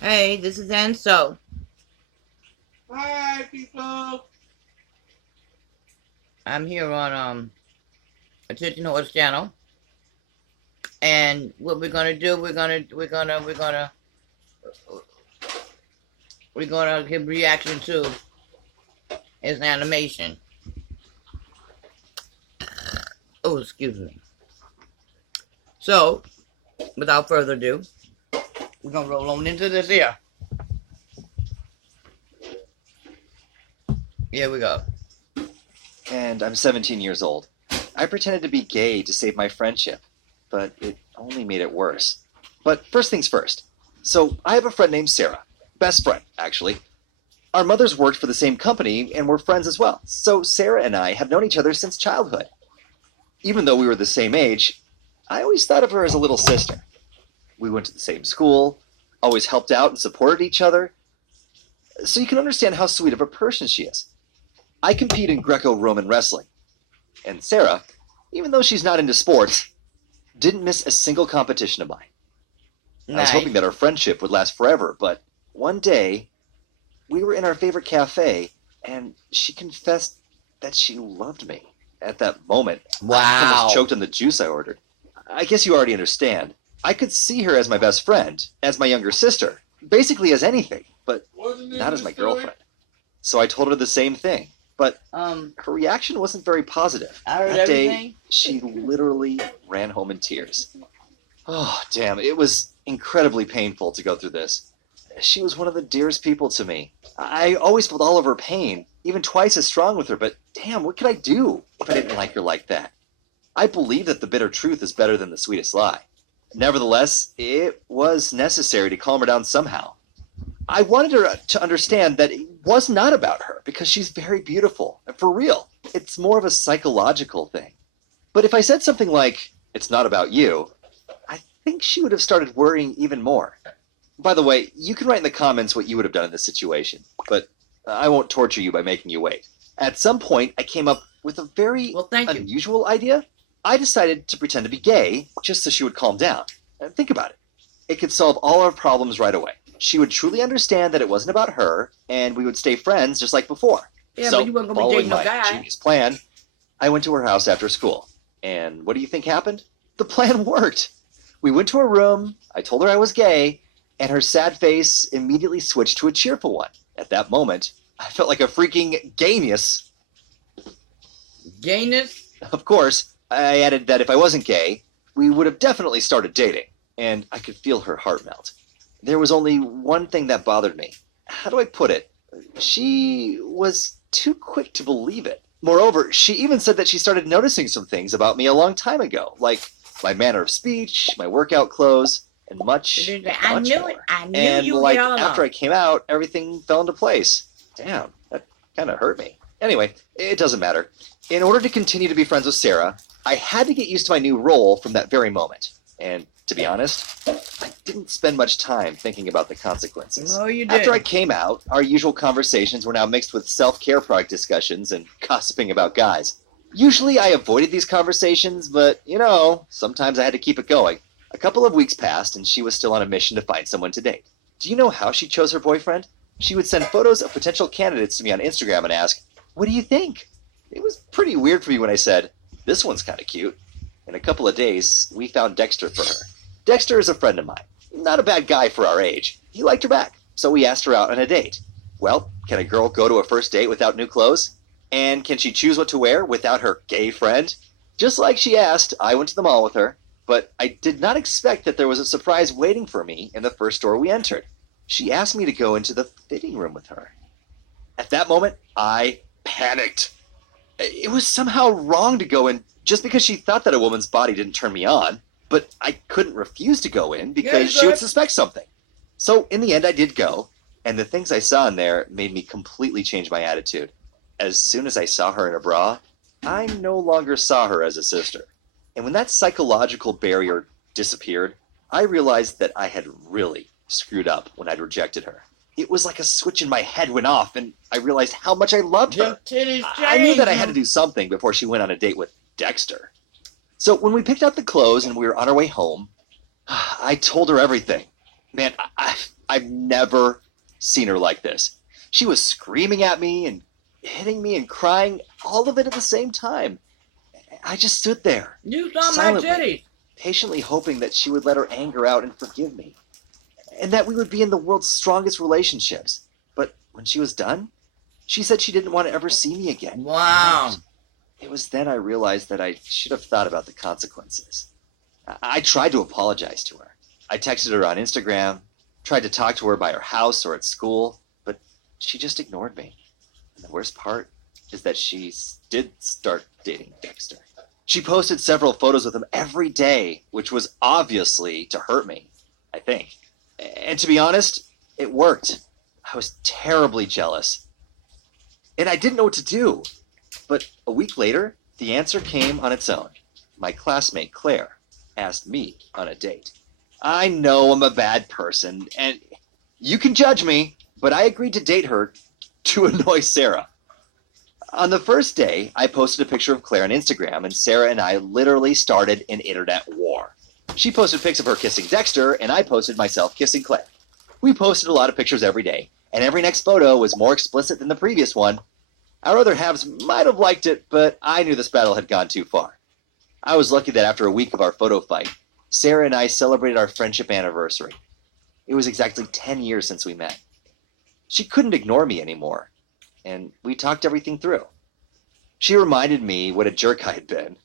Hey, this is Enso. Hi, people. I'm here on Attention Horse Channel, and what we're gonna do, we're gonna give reaction to his animation. Oh, excuse me. So, without further ado, we're gonna roll on into this here. Here we go. And I'm 17 years old. I pretended to be gay to save my friendship, but it only made it worse. But first things first. So, I have a friend named Sarah. Best friend, actually. Our mothers worked for the same company and we're friends as well. So, Sarah and I have known each other since childhood. Even though we were the same age, I always thought of her as a little sister. We went to the same school, always helped out and supported each other. So you can understand how sweet of a person she is. I compete in Greco-Roman wrestling. And Sarah, even though she's not into sports, didn't miss a single competition of mine. I was hoping that our friendship would last forever, but one day, we were in our favorite cafe, and she confessed that she loved me. At that moment, I Wow. almost choked on the juice I ordered. I guess you already understand. I could see her as my best friend, as my younger sister, basically as anything, but not as my girlfriend. So I told her the same thing, but her reaction wasn't very positive. I heard That day, everything. she literally ran home in tears. Oh, damn, it was incredibly painful to go through this. She was one of the dearest people to me. I always felt all of her pain, even twice as strong with her, but damn, what could I do if I didn't like her like that? I believe that the bitter truth is better than the sweetest lie. Nevertheless, it was necessary to calm her down somehow. I wanted her to understand that it was not about her, because she's very beautiful. For real. It's more of a psychological thing. But if I said something like, "It's not about you," I think she would have started worrying even more. By the way, you can write in the comments what you would have done in this situation, but I won't torture you by making you wait. At some point, I came up with a very Well, thank you. unusual idea. I decided to pretend to be gay, just so she would calm down. Think about it. It could solve all our problems right away. She would truly understand that it wasn't about her, and we would stay friends just like before. Yeah, So, but you weren't gonna be following dating no my guy. genius plan, I went to her house after school. And what do you think happened? The plan worked. We went to her room, I told her I was gay, and her sad face immediately switched to a cheerful one. At that moment, I felt like a freaking gayness. Gayness? Of course, I added that if I wasn't gay, we would have definitely started dating, and I could feel her heart melt. There was only one thing that bothered me. How do I put it? She was too quick to believe it. Moreover, she even said that she started noticing some things about me a long time ago, like my manner of speech, my workout clothes, and much, I much knew more. it. I knew And you would like get all after along. I came out, everything fell into place. Damn, that kind of hurt me. Anyway, it doesn't matter. In order to continue to be friends with Sarah, I had to get used to my new role from that very moment. And to be honest, I didn't spend much time thinking about the consequences. No, you didn't. After I came out, our usual conversations were now mixed with self-care product discussions and gossiping about guys. Usually I avoided these conversations, but, sometimes I had to keep it going. A couple of weeks passed, and she was still on a mission to find someone to date. Do you know how she chose her boyfriend? She would send photos of potential candidates to me on Instagram and ask, "What do you think?" It was pretty weird for me when I said, "This one's kind of cute." In a couple of days, we found Dexter for her. Dexter is a friend of mine. Not a bad guy for our age. He liked her back, so we asked her out on a date. Well, can a girl go to a first date without new clothes? And can she choose what to wear without her gay friend? Just like she asked, I went to the mall with her, but I did not expect that there was a surprise waiting for me in the first store we entered. She asked me to go into the fitting room with her. At that moment, I panicked. It was somehow wrong to go in just because she thought that a woman's body didn't turn me on, but I couldn't refuse to go in because she would suspect something. So in the end, I did go, and the things I saw in there made me completely change my attitude. As soon as I saw her in a bra, I no longer saw her as a sister. And when that psychological barrier disappeared, I realized that I had really screwed up when I'd rejected her. It was like a switch in my head went off, and I realized how much I loved her. Your titties I knew that I had to changed. do something before she went on a date with Dexter. So when we picked out the clothes and we were on our way home, I told her everything. Man, I I've never seen her like this. She was screaming at me and hitting me and crying, all of it at the same time. I just stood there, You saw my silently, titties. patiently hoping that she would let her anger out and forgive me, and that we would be in the world's strongest relationships. But when she was done, she said she didn't want to ever see me again. Wow. It was then I realized that I should have thought about the consequences. I tried to apologize to her. I texted her on Instagram, tried to talk to her by her house or at school, but she just ignored me. And the worst part is that she did start dating Dexter. She posted several photos with him every day, which was obviously to hurt me, I think. And to be honest, it worked. I was terribly jealous. And I didn't know what to do. But a week later, the answer came on its own. My classmate, Claire, asked me on a date. I know I'm a bad person, and you can judge me, but I agreed to date her to annoy Sarah. On the first day, I posted a picture of Claire on Instagram, and Sarah and I literally started an internet war. She posted pics of her kissing Dexter, and I posted myself kissing Claire. We posted a lot of pictures every day, and every next photo was more explicit than the previous one. Our other halves might have liked it, but I knew this battle had gone too far. I was lucky that after a week of our photo fight, Sarah and I celebrated our friendship anniversary. It was exactly 10 years since we met. She couldn't ignore me anymore, and we talked everything through. She reminded me what a jerk I had been,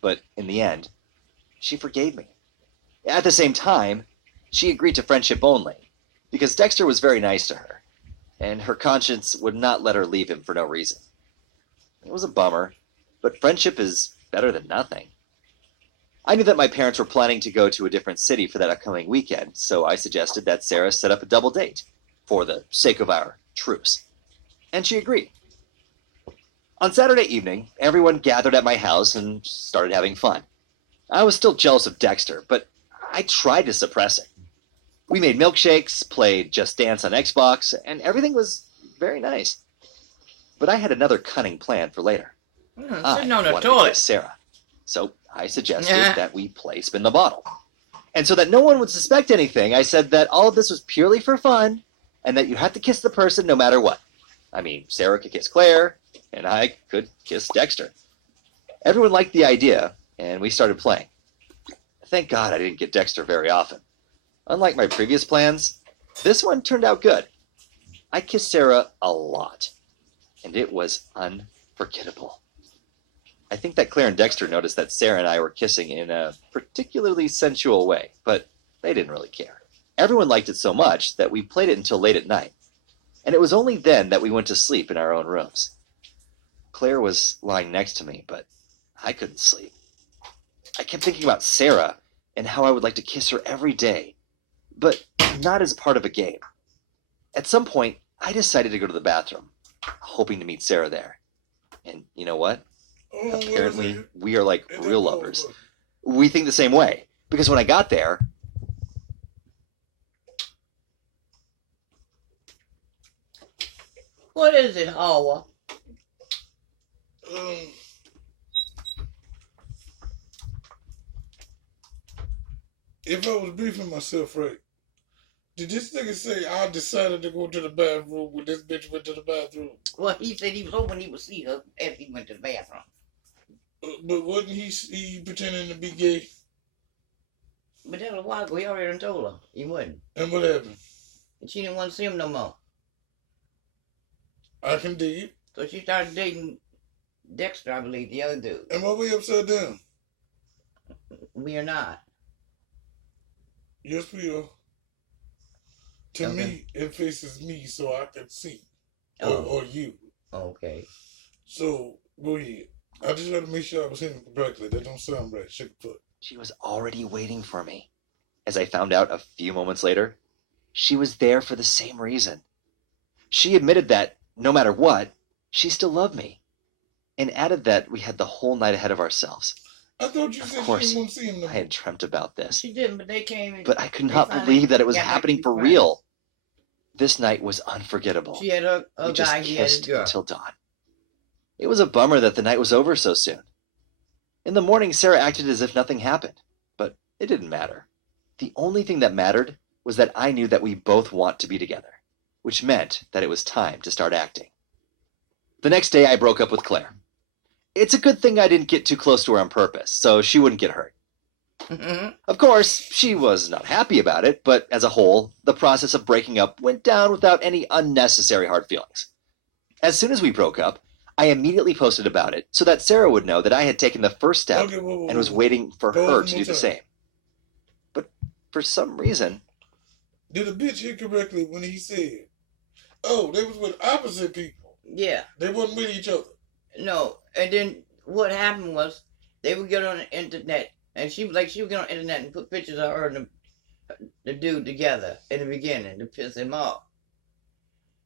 but in the end, she forgave me. At the same time, she agreed to friendship only, because Dexter was very nice to her, and her conscience would not let her leave him for no reason. It was a bummer, but friendship is better than nothing. I knew that my parents were planning to go to a different city for that upcoming weekend, so I suggested that Sarah set up a double date, for the sake of our truce. And she agreed. On Saturday evening, everyone gathered at my house and started having fun. I was still jealous of Dexter, but I tried to suppress it. We made milkshakes, played Just Dance on Xbox, and everything was very nice. But I had another cunning plan for later. Sitting on the wanted to toilet. kiss Sarah, so I suggested that we play Spin the Bottle. And so that no one would suspect anything, I said that all of this was purely for fun, and that you had to kiss the person no matter what. I mean, Sarah could kiss Claire, and I could kiss Dexter. Everyone liked the idea, and we started playing. Thank God I didn't get Dexter very often. Unlike my previous plans, this one turned out good. I kissed Sarah a lot, and it was unforgettable. I think that Claire and Dexter noticed that Sarah and I were kissing in a particularly sensual way, but they didn't really care. Everyone liked it so much that we played it until late at night, and it was only then that we went to sleep in our own rooms. Claire was lying next to me, but I couldn't sleep. I kept thinking about Sarah and how I would like to kiss her every day, but not as part of a game. At some point, I decided to go to the bathroom, hoping to meet Sarah there. And you know what? Apparently, we are like real lovers. We think the same way, because when I got there, What is it, Howard? If I was briefing myself right, did this nigga say I decided to go to the bathroom when this bitch went to the bathroom? Well, he said he was hoping he would see her as he went to the bathroom. But wasn't he pretending to be gay? But that was a while ago. He already done told her he wasn't. And what happened? And she didn't want to see him no more. I can dig it. So she started dating Dexter, I believe, the other dude. Am I way upside down? We are not. Yes, we are. To Okay. me, it faces me so I can see. Oh. Or you. Okay. So, go ahead. I just had to make sure I was hearing correctly. That don't sound right. Shake a foot. she was already waiting for me. As I found out a few moments later, she was there for the same reason. She admitted that, no matter what, she still loved me, and added that we had the whole night ahead of ourselves. I thought you Of said you course, didn't want to see him no I more. had dreamt about this, She didn't, but they came and but I could they not finally believe that it was got back to happening be for friends. real. This night was unforgettable. She had a We just guy, he had his kissed girl. until dawn. It was a bummer that the night was over so soon. In the morning, Sarah acted as if nothing happened, but it didn't matter. The only thing that mattered was that I knew that we both want to be together, which meant that it was time to start acting. The next day, I broke up with Claire. It's a good thing I didn't get too close to her on purpose, so she wouldn't get hurt. Of course, she was not happy about it, but as a whole, the process of breaking up went down without any unnecessary hard feelings. As soon as we broke up, I immediately posted about it so that Sarah would know that I had taken the first step Okay, whoa, and was whoa. waiting for Pause her one to more do the time. same. But for some reason, Did the bitch hear correctly when he said, "Oh, they was with opposite people. Yeah. They wasn't with each other." No. And then what happened was they would get on the internet, and she would get on the internet and put pictures of her and the dude together in the beginning to piss him off.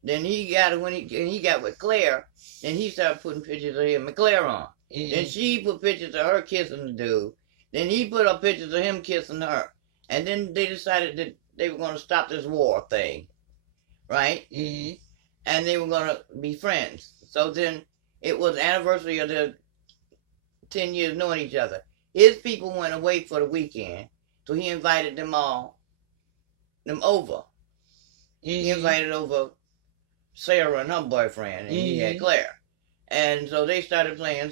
Then he got when he got with Claire, then he started putting pictures of him and Claire on. Then she put pictures of her kissing the dude. Then he put up pictures of him kissing her. And then they decided that they were going to stop this war thing, right? Mm-hmm. And they were going to be friends. So then it was the anniversary of their 10 years knowing each other. His people went away for the weekend, so he invited them over. He invited over Sarah and her boyfriend, and he had Claire. And so they started playing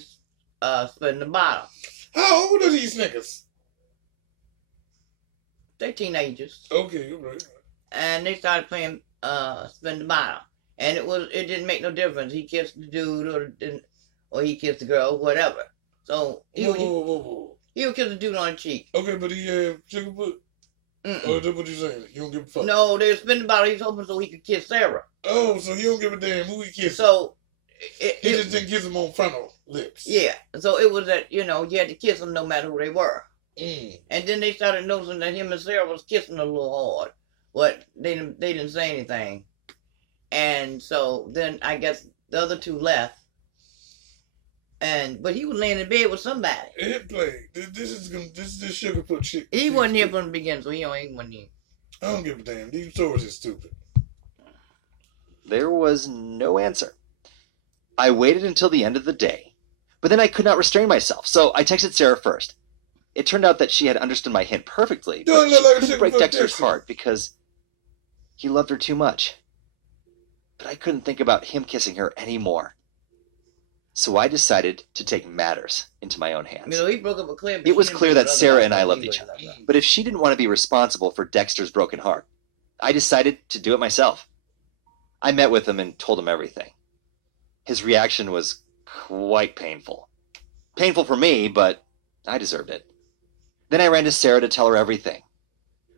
Spin the Bottle. How old are these niggas? They're teenagers. Okay, you're right. And they started playing Spin the Bottle. And it didn't make no difference. He kissed the dude or he kissed the girl, whatever. So he Whoa. would kiss the dude on the cheek. Okay, but he had chicken foot? Or is that what you're saying? You don't give a fuck? No, they were spinning the bottle. He was hoping so he could kiss Sarah. Oh, so you don't give a damn who he kissed? So he just didn't kiss him on frontal lips. Yeah. So it was that, you had to kiss them no matter who they were. Mm. And then they started noticing that him and Sarah was kissing a little hard. But they didn't say anything. And so then I guess the other two left. But he was laying in bed with somebody. It played. This is sugar foot shit. He wasn't here from the beginning, so he wasn't here. I don't give a damn. These stories are stupid. there was no answer. I waited until the end of the day, but then I could not restrain myself, so I texted Sarah first. It turned out that she had understood my hint perfectly, Don't but look she like a couldn't chicken break foot Dexter's Dexter. heart because he loved her too much. But I couldn't think about him kissing her anymore. So I decided to take matters into my own hands. He broke up with Claire. but It she was didn't clear break that with Sarah other and I guys, loved so each he other. was like, But if she didn't want to be responsible for Dexter's broken heart, I decided to do it myself. I met with him and told him everything. His reaction was quite painful. Painful for me, but I deserved it. Then I ran to Sarah to tell her everything.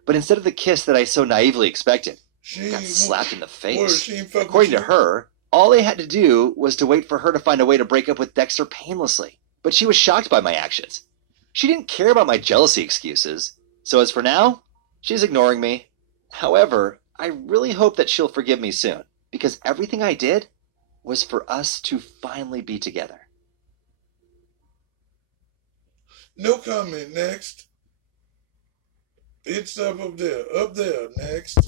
But instead of the kiss that I so naively expected, She I got slapped in the Word, face. she ain't fucking According to with her, all I had to do was to wait for her to find a way to break up with Dexter painlessly. But she was shocked by my actions. She didn't care about my jealousy excuses. So as for now, she's ignoring me. However, I really hope that she'll forgive me soon, because everything I did was for us to finally be together. No comment. Next. It's up there. Up there. Next.